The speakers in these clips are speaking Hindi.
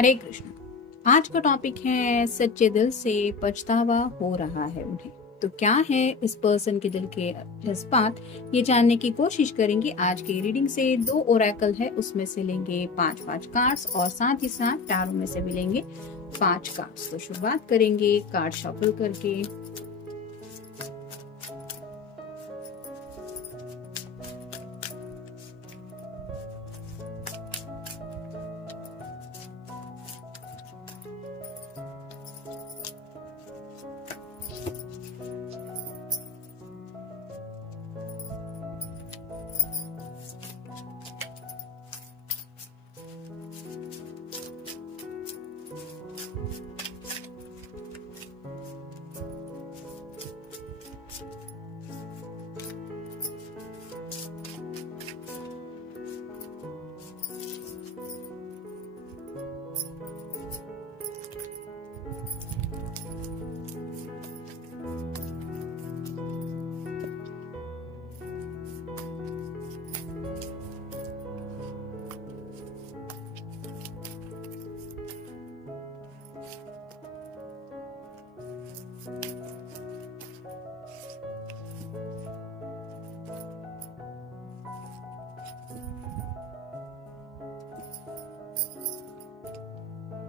हरे कृष्ण। आज का टॉपिक है सच्चे दिल से पछतावा हो रहा है उन्हें। तो क्या है इस पर्सन के दिल के जज्बात, ये जानने की कोशिश करेंगे। आज के रीडिंग से 2 ओरेकल है, उसमें से लेंगे 5 कार्ड्स और साथ ही साथ टैरो में से भी लेंगे 5 कार्ड्स। तो शुरुआत करेंगे कार्ड शफल करके।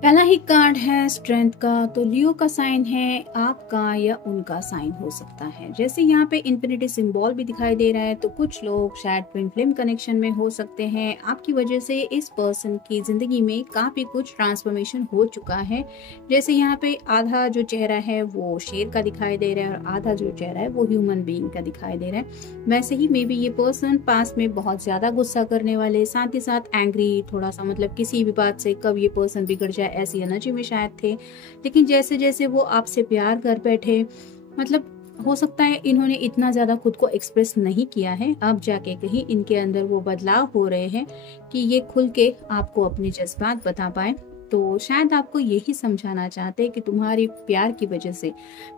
पहला ही कार्ड है स्ट्रेंथ का। तो लियो का साइन है, आपका या उनका साइन हो सकता है। जैसे यहाँ पे इंफिनिटी सिंबल भी दिखाई दे रहा है, तो कुछ लोग शायद ट्विन फ्लेम कनेक्शन में हो सकते हैं। आपकी वजह से इस पर्सन की जिंदगी में काफी कुछ ट्रांसफॉर्मेशन हो चुका है। जैसे यहाँ पे आधा जो चेहरा है वो शेर का दिखाई दे रहा है और आधा जो चेहरा है वो ह्यूमन बीइंग का दिखाई दे रहा है। वैसे ही मे बी ये पर्सन पास में बहुत ज्यादा गुस्सा करने वाले, साथ ही साथ एंग्री, थोड़ा सा मतलब किसी भी बात से कब ये पर्सन बिगड़ जाए ऐसी एनर्जी में शायद थे। लेकिन जैसे जैसे वो आपसे प्यार कर बैठे, मतलब हो सकता है इन्होंने इतना ज्यादा खुद को एक्सप्रेस नहीं किया है, अब जाके कहीं इनके अंदर वो बदलाव हो रहे हैं कि ये खुल के आपको अपने जज्बात बता पाए। तो शायद आपको यही समझाना चाहते हैं कि तुम्हारी प्यार की वजह से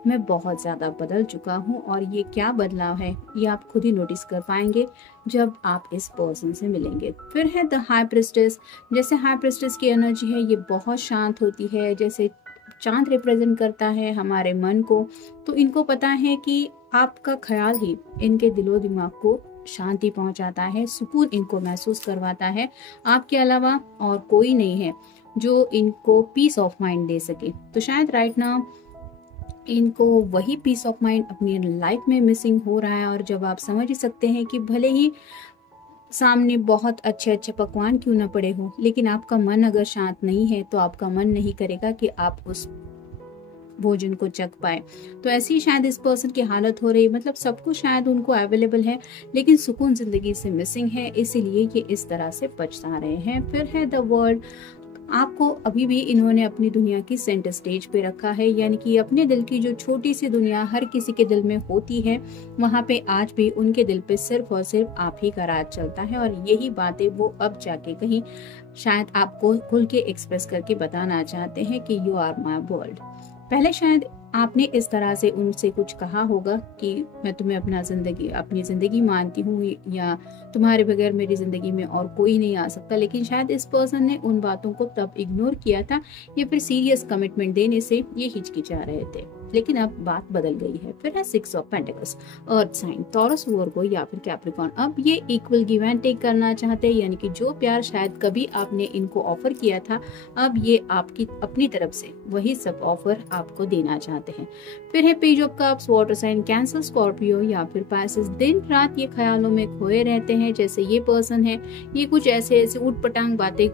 मैं बहुत ज्यादा बदल चुका हूँ, और ये क्या बदलाव है ये आप खुद ही नोटिस कर पाएंगे जब आप इस पर्सन से मिलेंगे। फिर है द हाई प्रिस्टेस। जैसे हाई प्रिस्टेस की एनर्जी है, ये बहुत शांत होती है, जैसे चांद रिप्रेजेंट करता है हमारे मन को। तो इनको पता है कि आपका ख्याल ही इनके दिलो दिमाग को शांति पहुंचाता है, सुकून इनको महसूस करवाता है। आपके अलावा और कोई नहीं है जो इनको पीस ऑफ माइंड दे सके। तो शायद राइट नाउ इनको वही पीस ऑफ माइंड अपनी लाइफ में मिसिंग हो रहा है। और जब आप समझ ही सकते हैं कि भले ही सामने बहुत अच्छे अच्छे पकवान क्यों ना पड़े हो, लेकिन आपका मन अगर शांत नहीं है तो आपका मन नहीं करेगा कि आप उस भोजन को चख पाए। तो ऐसी शायद इस पर्सन की हालत हो रही, मतलब सब कुछ शायद उनको अवेलेबल है लेकिन सुकून जिंदगी से मिसिंग है, इसीलिए ये इस तरह से पछता रहे हैं। फिर है द वर्ल्ड। आपको अभी भी इन्होंने अपनी दुनिया की सेंटर स्टेज पे रखा है, यानी कि अपने दिल की जो छोटी सी दुनिया हर किसी के दिल में होती है, वहाँ पे आज भी उनके दिल पे सिर्फ और सिर्फ आप ही का राज चलता है। और यही बातें वो अब जाके कहीं शायद आपको खुल के एक्सप्रेस करके बताना चाहते हैं कि यू आर माई वर्ल्ड। पहले शायद आपने इस तरह से उनसे कुछ कहा होगा कि मैं तुम्हें अपनी जिंदगी मानती हूँ, या तुम्हारे बगैर मेरी जिंदगी में और कोई नहीं आ सकता। लेकिन शायद इस पर्सन ने उन बातों को तब इग्नोर किया था, या फिर सीरियस कमिटमेंट देने से ये हिचकिचा रहे थे। लेकिन अब बात बदल गई है। फिर है 6 of pentacles, earth sign, Taurus, Virgo या फिर कैप्रिकॉर्न। अब ये इक्वल गिव एंड टेक करना चाहते हैं, यानी कि जो प्यार शायद कभी आपने इनको ऑफर किया था, अब ये आपकी अपनी तरफ से वही सब ऑफर आपको देना चाहते हैं। फिर है page of cups, water sign, Cancer, Scorpio या फिर पाइसेस। दिन रात ये ख्यालों में खोए रहते हैं। जैसे ये पर्सन है, ये कुछ ऐसे उठ पटांग बातें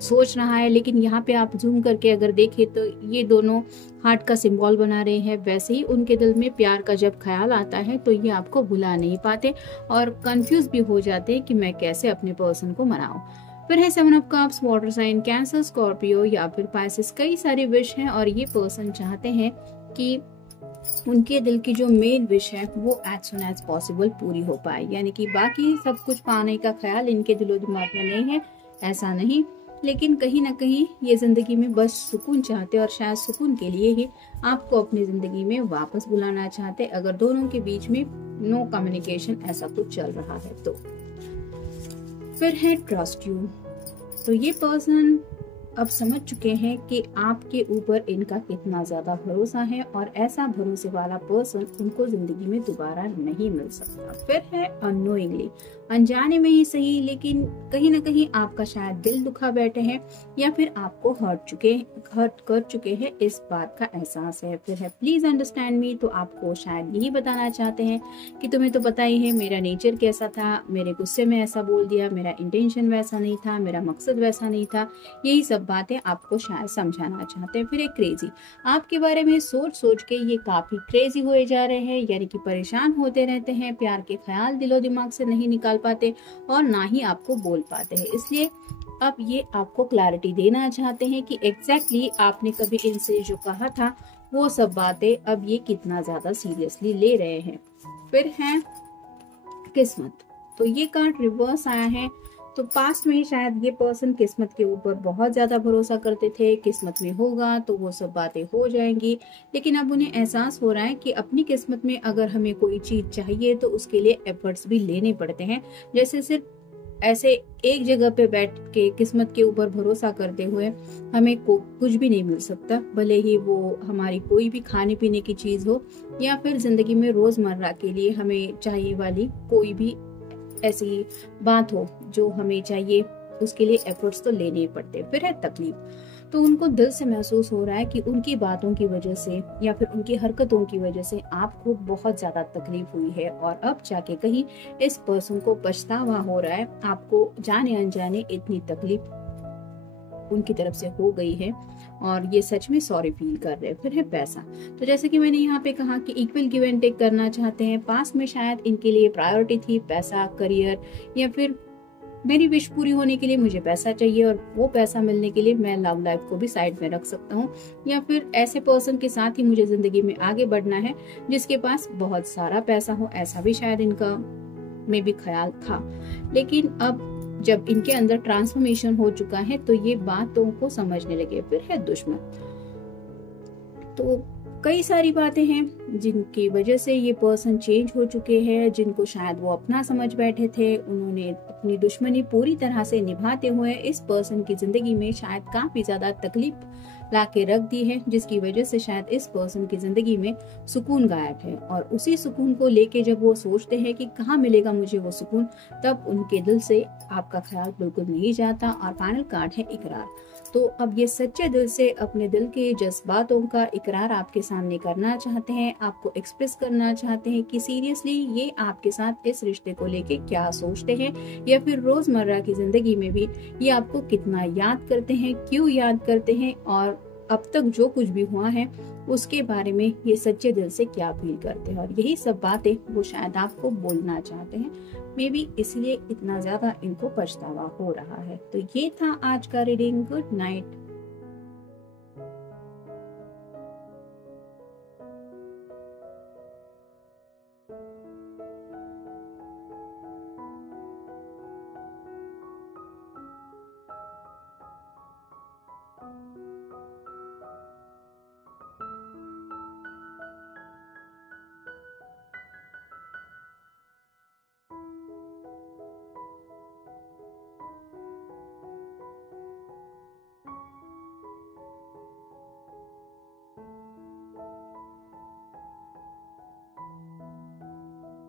सोच रहा है, लेकिन यहाँ पे आप जूम करके अगर देखें तो ये दोनों हार्ट का सिंबल बना रहे हैं। वैसे ही उनके दिल में प्यार का जब ख्याल आता है तो ये आपको भुला नहीं पाते और कंफ्यूज भी हो जाते हैं कि मैं कैसे अपने पर्सन को मनाऊं। फिर है 7 of cups, water sign, Cancer, Scorpio या फिर पाइसेस। कई सारी विश हैं और ये पर्सन चाहते हैं कि उनके दिल की जो मेन विश है वो एज सुन एज पॉसिबल पूरी हो पाए, यानी कि बाकी सब कुछ पाने का ख्याल इनके दिलो दिमाग में नहीं है, ऐसा नहीं। लेकिन कहीं ना कहीं ये जिंदगी में बस सुकून चाहते और शायद सुकून के लिए ही आपको अपनी जिंदगी में वापस बुलाना चाहते, अगर दोनों के बीच में नो कम्युनिकेशन ऐसा कुछ चल रहा है तो। फिर है ट्रस्ट यू। तो ये पर्सन अब समझ चुके हैं कि आपके ऊपर इनका कितना ज्यादा भरोसा है और ऐसा भरोसे वाला पर्सन उनको जिंदगी में दोबारा नहीं मिल सकता। फिर है अननोइंगली, अनजाने में ही सही, लेकिन कहीं ना कहीं आपका शायद दिल दुखा बैठे हैं या फिर आपको हर्ट कर चुके हैं, इस बात का एहसास है। फिर है प्लीज अंडरस्टैंड मी, तो आपको शायद यही बताना चाहते हैं कि तुम्हें तो पता ही है मेरा नेचर कैसा था, मेरे गुस्से में ऐसा बोल दिया, मेरा इंटेंशन वैसा नहीं था, मेरा मकसद वैसा नहीं था, यही सब बातें आपको शायद समझाना चाहते हैं। फिर एक क्रेजी, आपके बारे में सोच सोच के ये काफी क्रेजी हुए जा रहे हैं, यानी कि परेशान होते रहते हैं, प्यार के ख्याल दिलो दिमाग से नहीं निकाल पाते और ना ही आपको बोल पाते हैं। इसलिए अब ये आपको क्लैरिटी देना चाहते हैं कि एग्जैक्टली आपने कभी इनसे जो कहा था वो सब बातें अब ये कितना ज्यादा सीरियसली ले रहे हैं। फिर है किस्मत, तो ये कार्ड रिवर्स आया है। तो पास्ट में शायद ये पर्सन किस्मत के ऊपर बहुत ज्यादा भरोसा करते थे, किस्मत में होगा तो वो सब बातें हो जाएंगी, लेकिन अब उन्हें एहसास हो रहा है कि अपनी किस्मत में अगर हमें कोई चीज चाहिए तो उसके लिए एफर्ट्स भी लेने पड़ते हैं। जैसे सिर्फ ऐसे एक जगह पे बैठ के किस्मत के ऊपर भरोसा करते हुए हमें कुछ भी नहीं मिल सकता, भले ही वो हमारी कोई भी खाने पीने की चीज हो या फिर जिंदगी में रोजमर्रा के लिए हमें चाहिए वाली कोई भी ऐसी बात हो जो हमें चाहिए, उसके लिए एफर्ट्स तो लेने ही पड़ते। फिर है तकलीफ, तो उनको दिल से महसूस हो रहा है कि उनकी बातों की वजह से या फिर उनकी हरकतों की वजह से आपको बहुत ज्यादा तकलीफ हुई है और अब जाके कहीं इस पर्सन को पछतावा हो रहा है, आपको जाने अनजाने इतनी तकलीफ उनकी तरफ से हो गई है और ये सच में सॉरी फील कर रहे हैं। फिर है पैसा, तो जैसे कि मैंने यहाँ पे कहा कि इक्वल गिव एंड टेक करना चाहते हैं। पास्ट में शायद इनके लिए प्रायोरिटी थी पैसा, करियर, या फिर मेरी विश पूरी होने के लिए मुझे पैसा चाहिए और वो पैसा मिलने के लिए मैं लव लाइफ को भी साइड में रख सकता हूँ, या फिर ऐसे पर्सन के साथ ही मुझे जिंदगी में आगे बढ़ना है जिसके पास बहुत सारा पैसा हो, ऐसा भी शायद इनका में भी ख्याल था। लेकिन अब जब इनके अंदर ट्रांसफॉर्मेशन हो चुका है तो ये बातों को समझने लगे। फिर है दुश्मन, तो कई सारी बातें हैं जिनकी वजह से ये पर्सन चेंज हो चुके हैं, जिनको शायद वो अपना समझ बैठे थे, उन्होंने अपनी दुश्मनी पूरी तरह से निभाते हुए इस पर्सन की जिंदगी में शायद काफी ज्यादा तकलीफ लाके रख दी है, जिसकी वजह से शायद इस पर्सन की जिंदगी में सुकून गायब है। और उसी सुकून को लेके जब वो सोचते हैं कि कहाँ मिलेगा मुझे वो सुकून, तब उनके दिल से आपका ख्याल बिल्कुल नहीं जाता। और फाइनल कार्ड है इकरार, तो अब ये सच्चे दिल से अपने दिल के जज्बातों का इकरार आपके सामने करना चाहते हैं, आपको एक्सप्रेस करना चाहते हैं कि सीरियसली ये आपके साथ इस रिश्ते को लेके क्या सोचते हैं, या फिर रोजमर्रा की जिंदगी में भी ये आपको कितना याद करते हैं, क्यों याद करते हैं, और अब तक जो कुछ भी हुआ है उसके बारे में ये सच्चे दिल से क्या फील करते हैं। और यही सब बातें वो शायद आपको बोलना चाहते हैं, मे बी इसलिए इतना ज्यादा इनको पछतावा हो रहा है। तो ये था आज का रीडिंग। Good night.